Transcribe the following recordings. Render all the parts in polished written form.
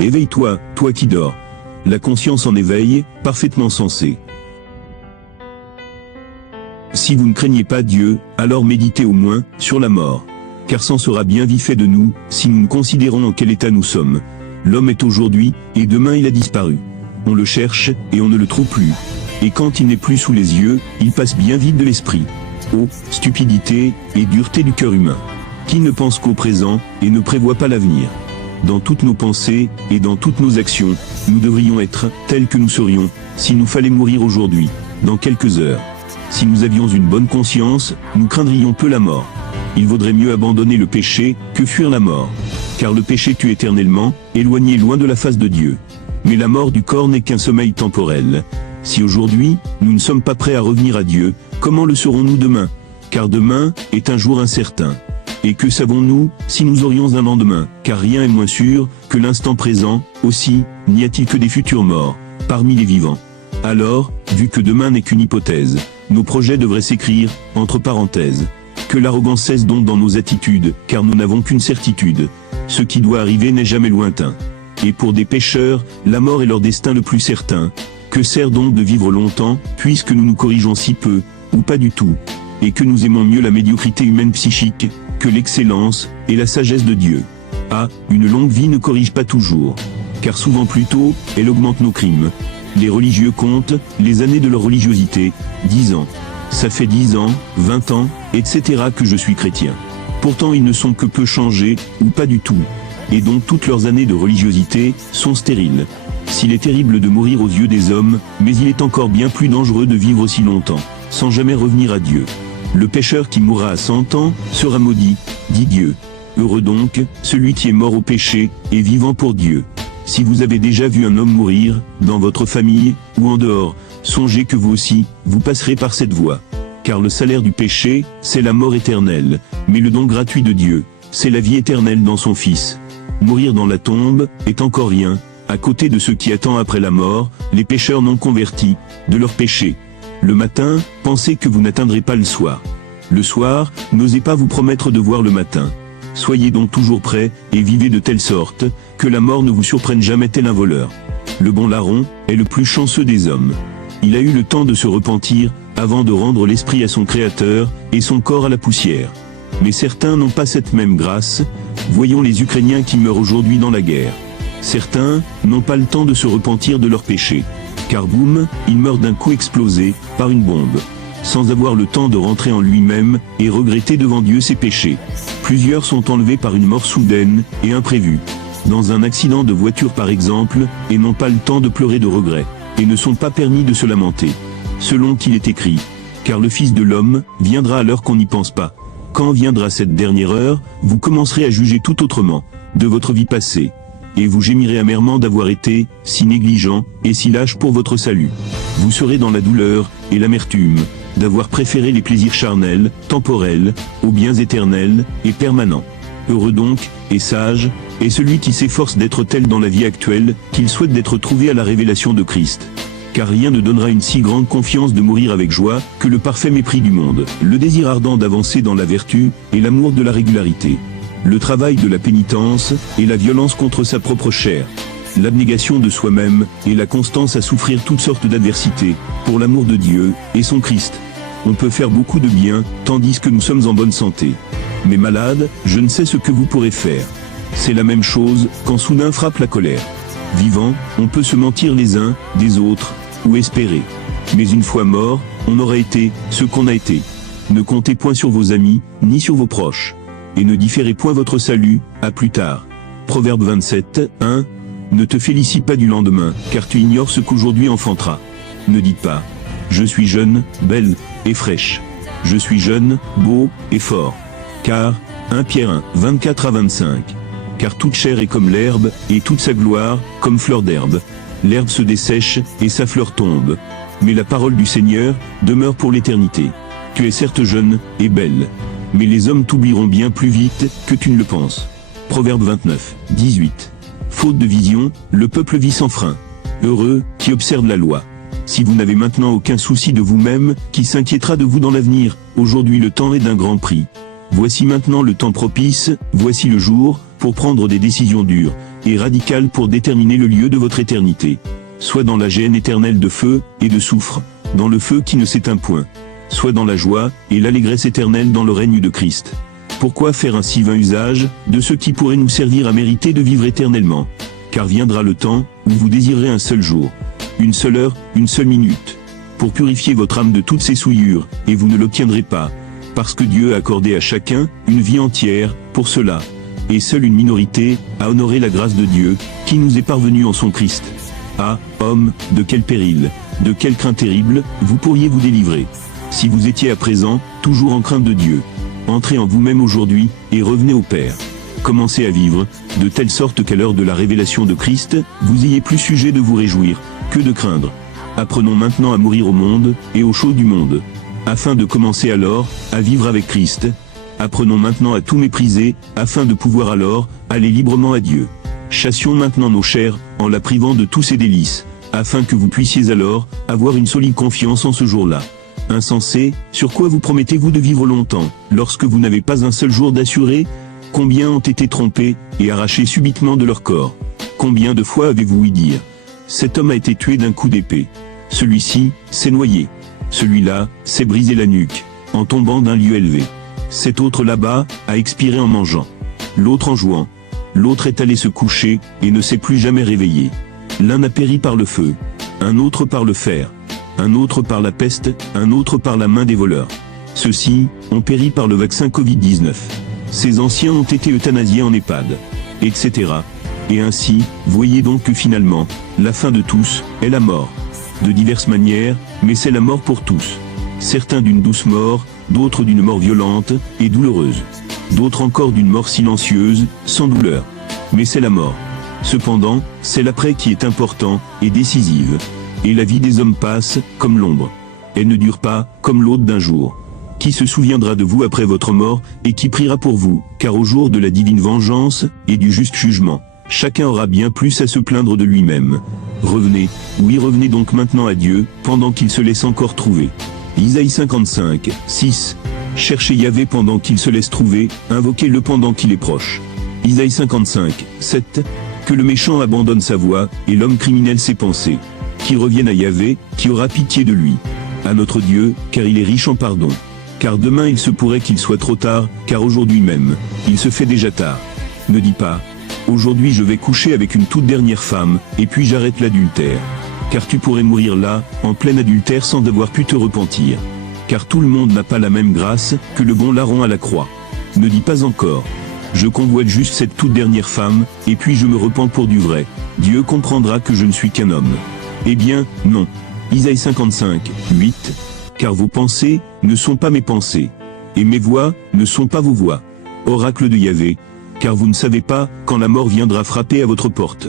Éveille-toi, toi qui dors. La conscience en éveil, parfaitement sensée. Si vous ne craignez pas Dieu, alors méditez au moins sur la mort. Car c'en sera bien vite fait de nous, si nous ne considérons en quel état nous sommes. L'homme est aujourd'hui, et demain il a disparu. On le cherche, et on ne le trouve plus. Et quand il n'est plus sous les yeux, il passe bien vite de l'esprit. Oh, stupidité, et dureté du cœur humain. Qui ne pense qu'au présent, et ne prévoit pas l'avenir. Dans toutes nos pensées, et dans toutes nos actions, nous devrions être tels que nous serions, s'il nous fallait mourir aujourd'hui, dans quelques heures. Si nous avions une bonne conscience, nous craindrions peu la mort. Il vaudrait mieux abandonner le péché, que fuir la mort. Car le péché tue éternellement, éloigné loin de la face de Dieu. Mais la mort du corps n'est qu'un sommeil temporel. Si aujourd'hui, nous ne sommes pas prêts à revenir à Dieu, comment le serons-nous demain? Car demain est un jour incertain. Et que savons-nous, si nous aurions un lendemain? Car rien est moins sûr que l'instant présent. Aussi, n'y a-t-il que des futurs morts, parmi les vivants? Alors, vu que demain n'est qu'une hypothèse, nos projets devraient s'écrire, entre parenthèses. Que l'arrogance cesse donc dans nos attitudes, car nous n'avons qu'une certitude. Ce qui doit arriver n'est jamais lointain. Et pour des pécheurs, la mort est leur destin le plus certain. Que sert donc de vivre longtemps, puisque nous nous corrigeons si peu, ou pas du tout, et que nous aimons mieux la médiocrité humaine psychique, que l'excellence, et la sagesse de Dieu. Ah, une longue vie ne corrige pas toujours. Car souvent plutôt, elle augmente nos crimes. Les religieux comptent les années de leur religiosité, 10 ans. Ça fait 10 ans, 20 ans, etc. que je suis chrétien. Pourtant ils ne sont que peu changés, ou pas du tout. Et donc toutes leurs années de religiosité sont stériles. S'il est terrible de mourir aux yeux des hommes, mais il est encore bien plus dangereux de vivre aussi longtemps, sans jamais revenir à Dieu. Le pécheur qui mourra à 100 ans, sera maudit, dit Dieu. Heureux donc, celui qui est mort au péché, et vivant pour Dieu. Si vous avez déjà vu un homme mourir, dans votre famille, ou en dehors, songez que vous aussi, vous passerez par cette voie. Car le salaire du péché, c'est la mort éternelle, mais le don gratuit de Dieu, c'est la vie éternelle dans son Fils. Mourir dans la tombe, est encore rien, à côté de ce qui attend après la mort, les pécheurs non convertis, de leurs péchés. Le matin, pensez que vous n'atteindrez pas le soir. Le soir, n'osez pas vous promettre de voir le matin. Soyez donc toujours prêts, et vivez de telle sorte, que la mort ne vous surprenne jamais tel un voleur. Le bon larron, est le plus chanceux des hommes. Il a eu le temps de se repentir, avant de rendre l'esprit à son Créateur, et son corps à la poussière. Mais certains n'ont pas cette même grâce, voyons les Ukrainiens qui meurent aujourd'hui dans la guerre. Certains, n'ont pas le temps de se repentir de leurs péchés. Car boum, ils meurent d'un coup explosé, par une bombe. Sans avoir le temps de rentrer en lui-même, et regretter devant Dieu ses péchés. Plusieurs sont enlevés par une mort soudaine, et imprévue. Dans un accident de voiture par exemple, et n'ont pas le temps de pleurer de regret, et ne sont pas permis de se lamenter. Selon qu'il est écrit, car le Fils de l'homme, viendra à l'heure qu'on n'y pense pas. Quand viendra cette dernière heure, vous commencerez à juger tout autrement, de votre vie passée. Et vous gémirez amèrement d'avoir été, si négligent, et si lâche pour votre salut. Vous serez dans la douleur, et l'amertume, d'avoir préféré les plaisirs charnels, temporels, aux biens éternels, et permanents. Heureux donc, et sage, est celui qui s'efforce d'être tel dans la vie actuelle, qu'il souhaite d'être trouvé à la révélation de Christ. Car rien ne donnera une si grande confiance de mourir avec joie, que le parfait mépris du monde, le désir ardent d'avancer dans la vertu, et l'amour de la régularité. Le travail de la pénitence, et la violence contre sa propre chair. L'abnégation de soi-même, et la constance à souffrir toutes sortes d'adversités, pour l'amour de Dieu, et son Christ. On peut faire beaucoup de bien, tandis que nous sommes en bonne santé. Mais malade, je ne sais ce que vous pourrez faire. C'est la même chose, quand soudain frappe la colère. Vivant, on peut se mentir les uns, des autres, ou espérer. Mais une fois mort, on aura été, ce qu'on a été. Ne comptez point sur vos amis, ni sur vos proches. Et ne différez point votre salut, à plus tard. Proverbe 27, 1. Ne te félicie pas du lendemain, car tu ignores ce qu'aujourd'hui enfantera. Ne dites pas, je suis jeune, belle, et fraîche. Je suis jeune, beau, et fort. Car, 1 Pierre 1, 24 à 25. Car toute chair est comme l'herbe, et toute sa gloire, comme fleur d'herbe. L'herbe se dessèche, et sa fleur tombe. Mais la parole du Seigneur, demeure pour l'éternité. Tu es certes jeune, et belle. Mais les hommes t'oublieront bien plus vite, que tu ne le penses. Proverbe 29, 18. Faute de vision, le peuple vit sans frein. Heureux, qui observe la loi. Si vous n'avez maintenant aucun souci de vous-même, qui s'inquiétera de vous dans l'avenir, aujourd'hui le temps est d'un grand prix. Voici maintenant le temps propice, voici le jour, pour prendre des décisions dures, et radicale pour déterminer le lieu de votre éternité. Soit dans la géhenne éternelle de feu et de soufre, dans le feu qui ne s'éteint point. Soit dans la joie et l'allégresse éternelle dans le règne de Christ. Pourquoi faire un si vain usage de ce qui pourrait nous servir à mériter de vivre éternellement? Car viendra le temps où vous désirerez un seul jour, une seule heure, une seule minute, pour purifier votre âme de toutes ses souillures, et vous ne l'obtiendrez pas, parce que Dieu a accordé à chacun une vie entière pour cela, et seule une minorité a honoré la grâce de Dieu, qui nous est parvenue en son Christ. Ah, hommes, de quel péril, de quelle crainte terrible, vous pourriez vous délivrer, si vous étiez à présent, toujours en crainte de Dieu. Entrez en vous-même aujourd'hui, et revenez au Père. Commencez à vivre, de telle sorte qu'à l'heure de la révélation de Christ, vous ayez plus sujet de vous réjouir, que de craindre. Apprenons maintenant à mourir au monde, et aux choses du monde, afin de commencer alors, à vivre avec Christ. Apprenons maintenant à tout mépriser, afin de pouvoir alors, aller librement à Dieu. Chassions maintenant nos chairs, en la privant de tous ses délices, afin que vous puissiez alors, avoir une solide confiance en ce jour-là. Insensé, sur quoi vous promettez-vous de vivre longtemps, lorsque vous n'avez pas un seul jour d'assuré? Combien ont été trompés, et arrachés subitement de leur corps? Combien de fois avez-vous ouï dire: cet homme a été tué d'un coup d'épée. Celui-ci, s'est noyé. Celui-là, s'est brisé la nuque, en tombant d'un lieu élevé. Cet autre là-bas, a expiré en mangeant. L'autre en jouant. L'autre est allé se coucher, et ne s'est plus jamais réveillé. L'un a péri par le feu. Un autre par le fer. Un autre par la peste, un autre par la main des voleurs. Ceux-ci, ont péri par le vaccin Covid-19. Ces anciens ont été euthanasiés en EHPAD. Etc. Et ainsi, voyez donc que finalement, la fin de tous, est la mort. De diverses manières, mais c'est la mort pour tous. Certains d'une douce mort, d'autres d'une mort violente, et douloureuse. D'autres encore d'une mort silencieuse, sans douleur. Mais c'est la mort. Cependant, c'est l'après qui est important, et décisive. Et la vie des hommes passe, comme l'ombre. Elle ne dure pas, comme l'autre d'un jour. Qui se souviendra de vous après votre mort, et qui priera pour vous, car au jour de la divine vengeance, et du juste jugement, chacun aura bien plus à se plaindre de lui-même. Revenez, oui revenez donc maintenant à Dieu, pendant qu'il se laisse encore trouver. Isaïe 55, 6. Cherchez Yahvé pendant qu'il se laisse trouver, invoquez-le pendant qu'il est proche. Isaïe 55, 7. Que le méchant abandonne sa voie, et l'homme criminel ses pensées. Qui revienne à Yahvé, qui aura pitié de lui. À notre Dieu, car il est riche en pardon. Car demain il se pourrait qu'il soit trop tard, car aujourd'hui même, il se fait déjà tard. Ne dis pas: aujourd'hui je vais coucher avec une toute dernière femme, et puis j'arrête l'adultère. Car tu pourrais mourir là, en plein adultère sans devoir pu te repentir. Car tout le monde n'a pas la même grâce, que le bon larron à la croix. Ne dis pas encore: je convoite juste cette toute dernière femme, et puis je me repens pour du vrai. Dieu comprendra que je ne suis qu'un homme. Eh bien, non. Isaïe 55, 8. Car vos pensées, ne sont pas mes pensées. Et mes voix, ne sont pas vos voix. Oracle de Yahvé. Car vous ne savez pas, quand la mort viendra frapper à votre porte.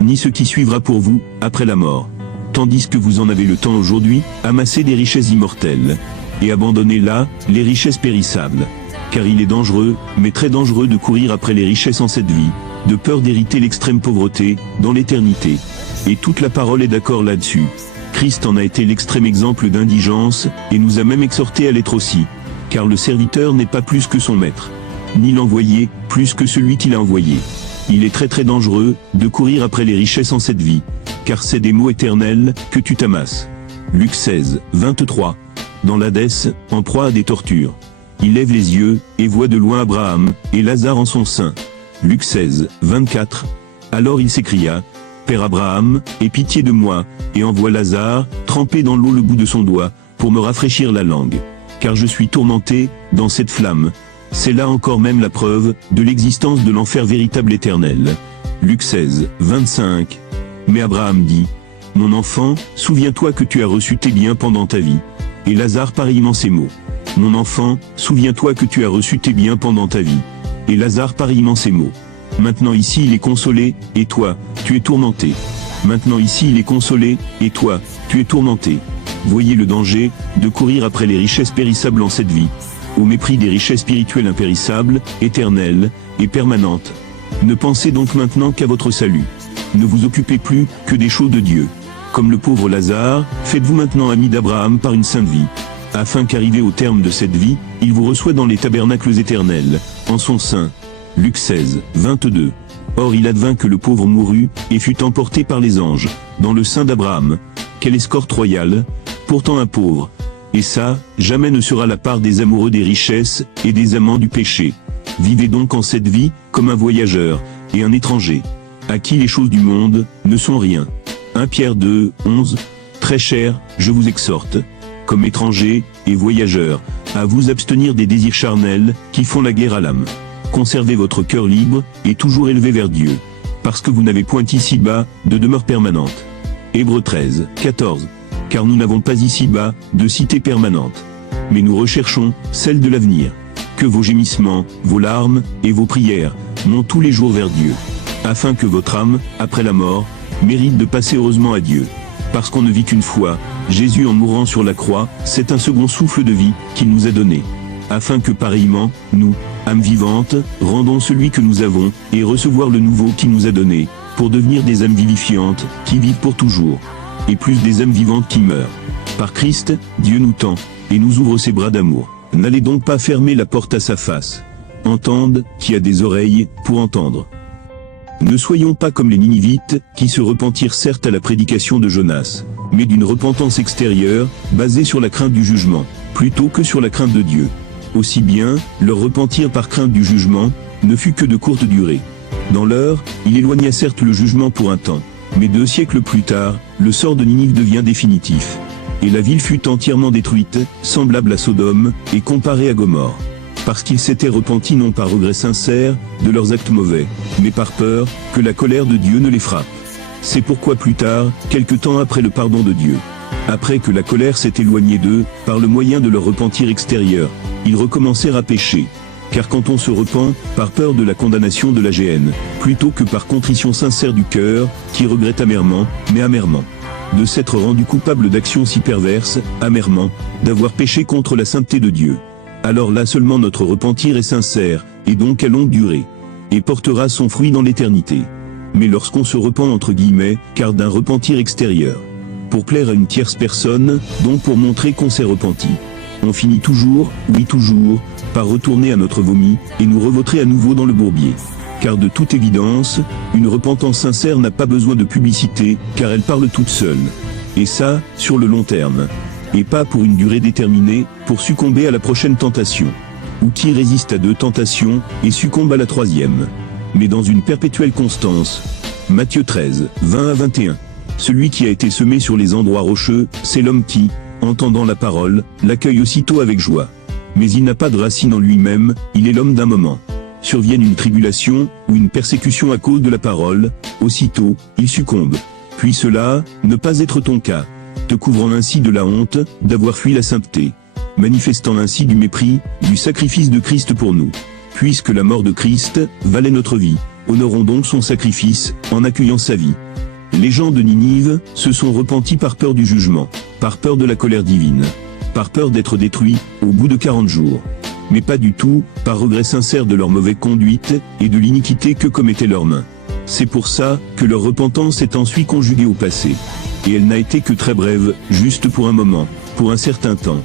Ni ce qui suivra pour vous, après la mort. Tandis que vous en avez le temps aujourd'hui, amassez des richesses immortelles. Et abandonnez là, les richesses périssables. Car il est dangereux, mais très dangereux de courir après les richesses en cette vie, de peur d'hériter l'extrême pauvreté, dans l'éternité. Et toute la parole est d'accord là-dessus. Christ en a été l'extrême exemple d'indigence, et nous a même exhorté à l'être aussi. Car le serviteur n'est pas plus que son maître. Ni l'envoyé, plus que celui qui l'a envoyé. Il est très très dangereux, de courir après les richesses en cette vie. Car c'est des maux éternels, que tu t'amasses. Luc 16, 23. Dans l'Hadès, en proie à des tortures. Il lève les yeux, et voit de loin Abraham, et Lazare en son sein. Luc 16, 24. Alors il s'écria: Père Abraham, aie pitié de moi, et envoie Lazare, tremper dans l'eau le bout de son doigt, pour me rafraîchir la langue. Car je suis tourmenté, dans cette flamme. C'est là encore même la preuve, de l'existence de l'enfer véritable éternel. Luc 16, 25. Mais Abraham dit: Mon enfant, souviens-toi que tu as reçu tes biens pendant ta vie. Et Lazare pareillement ces mots. Mon enfant, souviens-toi que tu as reçu tes biens pendant ta vie. Et Lazare pareillement ces mots. Maintenant ici il est consolé, et toi, tu es tourmenté. Maintenant ici il est consolé, et toi, tu es tourmenté. Voyez le danger, de courir après les richesses périssables en cette vie, au mépris des richesses spirituelles impérissables, éternelles, et permanentes. Ne pensez donc maintenant qu'à votre salut. Ne vous occupez plus, que des choses de Dieu. Comme le pauvre Lazare, faites-vous maintenant ami d'Abraham par une sainte vie. Afin qu'arrivé au terme de cette vie, il vous reçoit dans les tabernacles éternels, en son sein. Luc 16, 22. Or il advint que le pauvre mourut, et fut emporté par les anges, dans le sein d'Abraham. Quelle escorte royale, pourtant un pauvre. Et ça, jamais ne sera la part des amoureux des richesses, et des amants du péché. Vivez donc en cette vie, comme un voyageur, et un étranger, à qui les choses du monde, ne sont rien. 1 Pierre 2, 11. Très cher, je vous exhorte, comme étrangers, et voyageurs, à vous abstenir des désirs charnels, qui font la guerre à l'âme. Conservez votre cœur libre, et toujours élevé vers Dieu. Parce que vous n'avez point ici-bas, de demeure permanente. Hébreux 13, 14. Car nous n'avons pas ici-bas, de cité permanente. Mais nous recherchons, celle de l'avenir. Que vos gémissements, vos larmes, et vos prières, montent tous les jours vers Dieu. Afin que votre âme, après la mort, mérite de passer heureusement à Dieu. Parce qu'on ne vit qu'une fois, Jésus en mourant sur la croix, c'est un second souffle de vie, qu'il nous a donné. Afin que pareillement, nous, âmes vivantes, rendons celui que nous avons, et recevoir le nouveau qu'il nous a donné, pour devenir des âmes vivifiantes, qui vivent pour toujours. Et plus des âmes vivantes qui meurent. Par Christ, Dieu nous tend, et nous ouvre ses bras d'amour. N'allez donc pas fermer la porte à sa face. Entende, qui a des oreilles, pour entendre. Ne soyons pas comme les Ninivites, qui se repentirent certes à la prédication de Jonas, mais d'une repentance extérieure, basée sur la crainte du jugement, plutôt que sur la crainte de Dieu. Aussi bien, leur repentir par crainte du jugement, ne fut que de courte durée. Dans l'heure, il éloigna certes le jugement pour un temps, mais 2 siècles plus tard, le sort de Ninive devient définitif. Et la ville fut entièrement détruite, semblable à Sodome, et comparée à Gomorrhe. Parce qu'ils s'étaient repentis non par regret sincère, de leurs actes mauvais, mais par peur, que la colère de Dieu ne les frappe. C'est pourquoi plus tard, quelque temps après le pardon de Dieu, après que la colère s'est éloignée d'eux, par le moyen de leur repentir extérieur, ils recommencèrent à pécher. Car quand on se repent, par peur de la condamnation de la géhenne, plutôt que par contrition sincère du cœur, qui regrette amèrement, mais amèrement, de s'être rendu coupable d'actions si perverses, amèrement, d'avoir péché contre la sainteté de Dieu. Alors là seulement notre repentir est sincère, et donc à longue durée, et portera son fruit dans l'éternité. Mais lorsqu'on se repent entre guillemets, car d'un repentir extérieur, pour plaire à une tierce personne, donc pour montrer qu'on s'est repenti, on finit toujours, oui toujours, par retourner à notre vomi, et nous revautrer à nouveau dans le bourbier. Car de toute évidence, une repentance sincère n'a pas besoin de publicité, car elle parle toute seule. Et ça, sur le long terme. Et pas pour une durée déterminée, pour succomber à la prochaine tentation. Ou qui résiste à 2 tentations, et succombe à la 3e. Mais dans une perpétuelle constance. Matthieu 13, 20 à 21. Celui qui a été semé sur les endroits rocheux, c'est l'homme qui, entendant la parole, l'accueille aussitôt avec joie. Mais il n'a pas de racine en lui-même, il est l'homme d'un moment. Survienne une tribulation, ou une persécution à cause de la parole, aussitôt, il succombe. Puis cela, ne pas être ton cas, te couvrant ainsi de la honte, d'avoir fui la sainteté, manifestant ainsi du mépris, du sacrifice de Christ pour nous. Puisque la mort de Christ, valait notre vie, honorons donc son sacrifice, en accueillant sa vie. Les gens de Ninive, se sont repentis par peur du jugement, par peur de la colère divine, par peur d'être détruits, au bout de 40 jours. Mais pas du tout, par regret sincère de leur mauvaise conduite, et de l'iniquité que commettaient leurs mains. C'est pour ça, que leur repentance est ensuite conjuguée au passé. Et elle n'a été que très brève, juste pour un moment, pour un certain temps.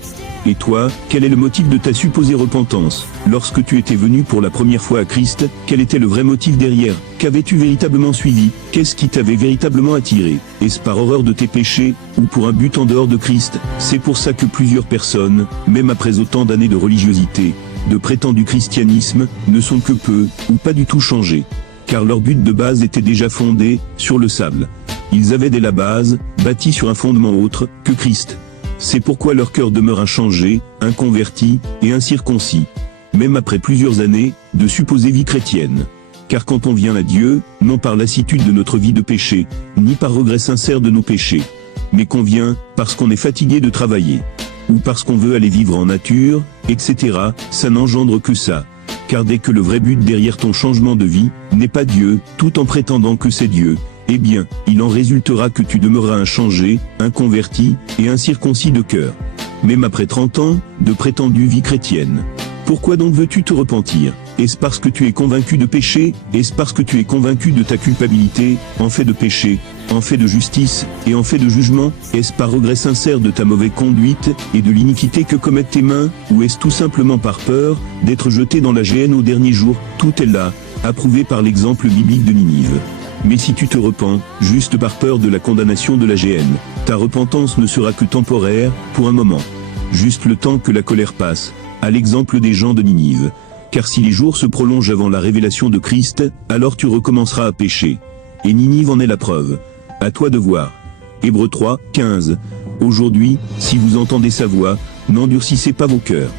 Et toi, quel est le motif de ta supposée repentance? Lorsque tu étais venu pour la première fois à Christ, quel était le vrai motif derrière? Qu'avais-tu véritablement suivi? Qu'est-ce qui t'avait véritablement attiré? Est-ce par horreur de tes péchés, ou pour un but en dehors de Christ? C'est pour ça que plusieurs personnes, même après autant d'années de religiosité, de prétendu christianisme, ne sont que peu, ou pas du tout changés. Car leur but de base était déjà fondé, sur le sable. Ils avaient dès la base, bâti sur un fondement autre, que Christ. C'est pourquoi leur cœur demeure inchangé, inconverti, et incirconcis. Même après plusieurs années, de supposée vie chrétienne. Car quand on vient à Dieu, non par lassitude de notre vie de péché, ni par regret sincère de nos péchés, mais qu'on vient, parce qu'on est fatigué de travailler, ou parce qu'on veut aller vivre en nature, etc., ça n'engendre que ça. Car dès que le vrai but derrière ton changement de vie, n'est pas Dieu, tout en prétendant que c'est Dieu, eh bien, il en résultera que tu demeureras inchangé, inconverti, et incirconcis de cœur. Même après 30 ans, de prétendue vie chrétienne. Pourquoi donc veux-tu te repentir? Est-ce parce que tu es convaincu de péché? Est-ce parce que tu es convaincu de ta culpabilité, en fait de péché, en fait de justice, et en fait de jugement? Est-ce par regret sincère de ta mauvaise conduite, et de l'iniquité que commettent tes mains? Ou est-ce tout simplement par peur, d'être jeté dans la géhenne au dernier jour? Tout est là, approuvé par l'exemple biblique de Ninive. Mais si tu te repens, juste par peur de la condamnation de la géhenne, ta repentance ne sera que temporaire, pour un moment. Juste le temps que la colère passe, à l'exemple des gens de Ninive. Car si les jours se prolongent avant la révélation de Christ, alors tu recommenceras à pécher. Et Ninive en est la preuve. À toi de voir. Hébreux 3, 15. Aujourd'hui, si vous entendez sa voix, n'endurcissez pas vos cœurs.